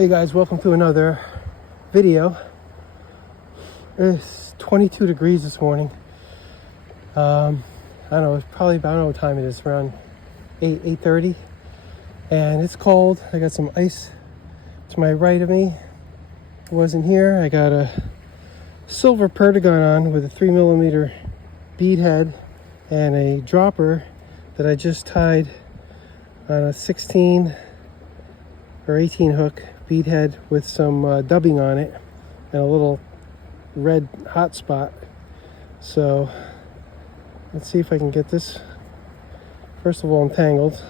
Hey guys, welcome to another video. It's 22 degrees this morning. I don't know, it's probably about, I don't know what time it is, around 8:30. And it's cold. I got some ice to my right of me. It wasn't here. I got a silver perdigon on with a 3mm bead head and a dropper that I just tied on a 16 or 18 hook bead head with some dubbing on it and a little red hot spot. So let's see if I can get this first of all entangled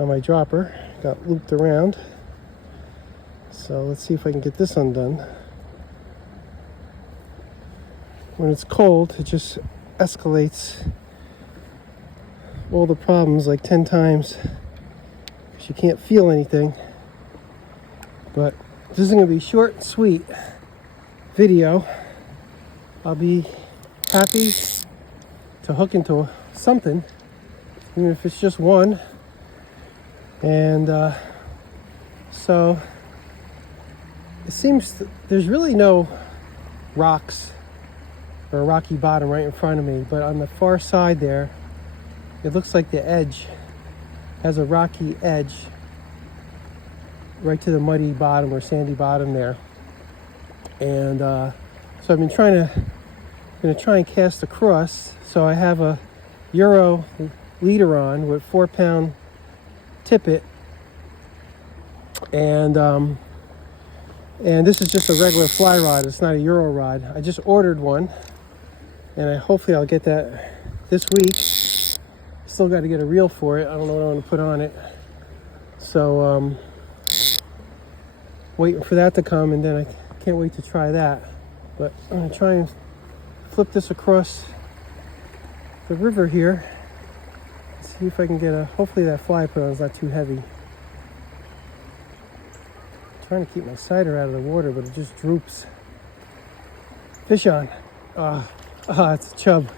on my dropper. Got looped around, so let's see if I can get this undone. When it's cold, it just escalates all the problems like 10 times because you can't feel anything. But this is going to be short and sweet video. I'll be happy to hook into something, even if it's just one. And so it seems there's really no rocks or a rocky bottom right in front of me, but on the far side there, it looks like the edge has a rocky edge right to the muddy bottom or sandy bottom there. And so I've been gonna try and cast across. So I have a Euro leader on with 4-pound tippet, and this is just a regular fly rod. It's not a Euro rod. I just ordered one, and hopefully I'll get that this week. Still got to get a reel for it. I don't know what I want to put on it. So waiting for that to come, and then I can't wait to try that. But I'm going to try and flip this across the river here. See if I can get hopefully that fly I put on is not too heavy. I'm trying to keep my cider out of the water, but it just droops. Fish on. It's a chub.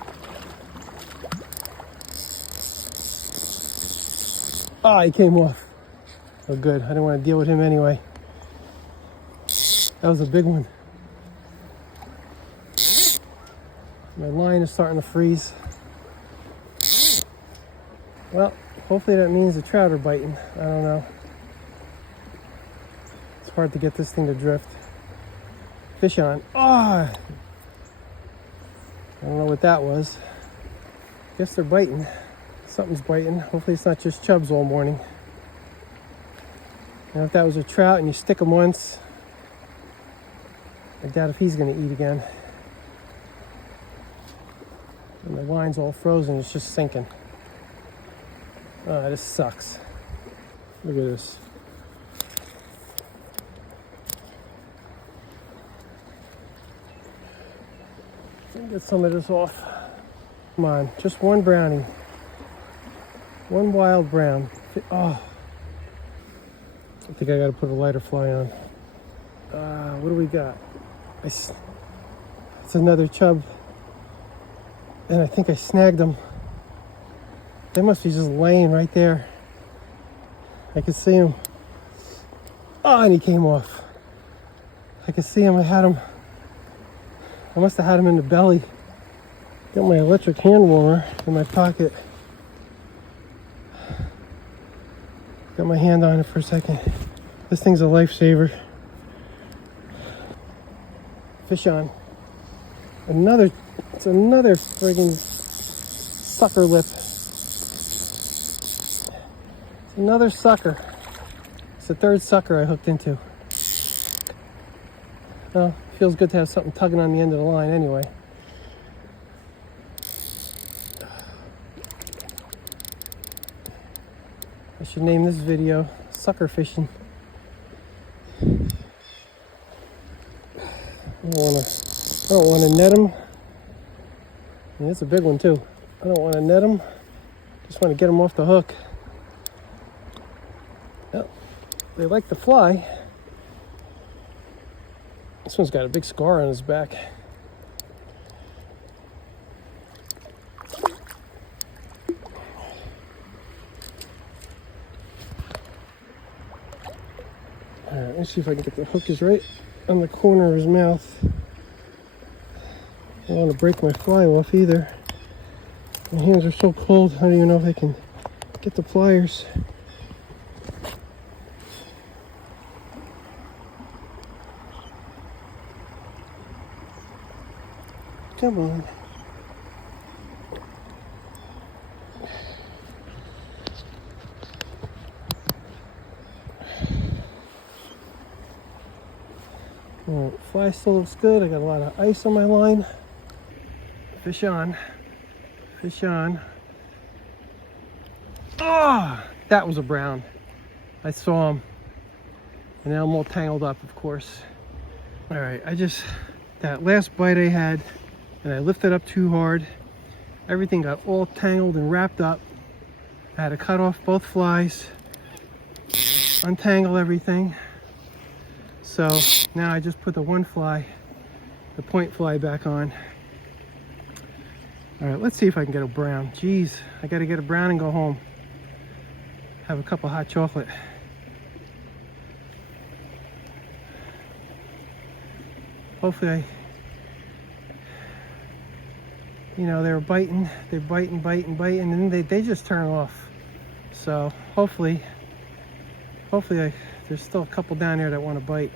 He came off. Oh good, I didn't want to deal with him anyway. That was a big one. My line is starting to freeze. Well, hopefully that means the trout are biting. I don't know. It's hard to get this thing to drift. Fish on. I don't know what that was. Guess they're biting. Something's biting. Hopefully it's not just chubs all morning. And if that was a trout and you stick him once, I doubt if he's going to eat again. And the line's all frozen. It's just sinking. This sucks. Look at this. Let me get some of this off. Come on, just one brownie. One wild brown. I think I got to put a lighter fly on. What do we got? It's another chub. And I think I snagged them. They must be just laying right there. I could see him. And he came off. I could see him. I must have had him in the belly. Got my electric hand warmer in my pocket. Got my hand on it for a second. This thing's a lifesaver. Fish on. It's another friggin' sucker lip. It's another sucker. It's the third sucker I hooked into. Well, feels good to have something tugging on the end of the line anyway. I should name this video Sucker Fishing. I don't want to net them. And it's a big one too. I don't want to net them. Just want to get them off the hook. Well, they like to fly. This one's got a big scar on his back. Alright, let's see if I can get the hook is right on the corner of his mouth. I don't want to break my fly off either. My hands are so cold, I don't even know if I can get the pliers. Come on. Alright, fly still looks good. I got a lot of ice on my line. Fish on. Fish on. Ah, oh, that was a brown. I saw him. And now I'm all tangled up, of course. Alright, that last bite I had, and I lifted up too hard. Everything got all tangled and wrapped up. I had to cut off both flies, untangle everything. So now I just put the one fly, the point fly, back on. All right, let's see if I can get a brown. Jeez, I gotta get a brown and go home. Have a cup of hot chocolate. Hopefully they're biting, biting, and then they just turn off. So hopefully there's still a couple down there that want to bite.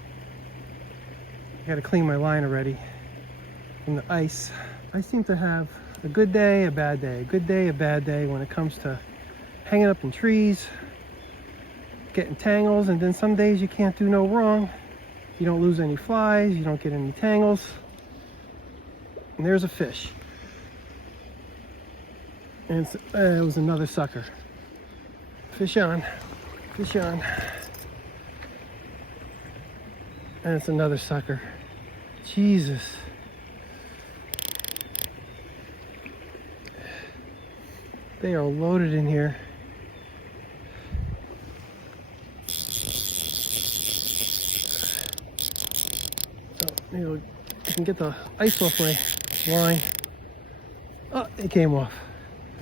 I got to clean my line already from the ice. I seem to have a good day, a bad day, a good day, a bad day when it comes to hanging up in trees, getting tangles, and then some days you can't do no wrong. You don't lose any flies, you don't get any tangles. And there's a fish. And it was another sucker. Fish on, fish on. And it's another sucker. Jesus. They are loaded in here. Oh, maybe I can get the ice off my line. Oh, it came off.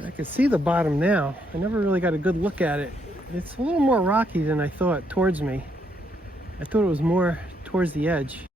I can see the bottom now. I never really got a good look at it. It's a little more rocky than I thought towards me. I thought it was more towards the edge.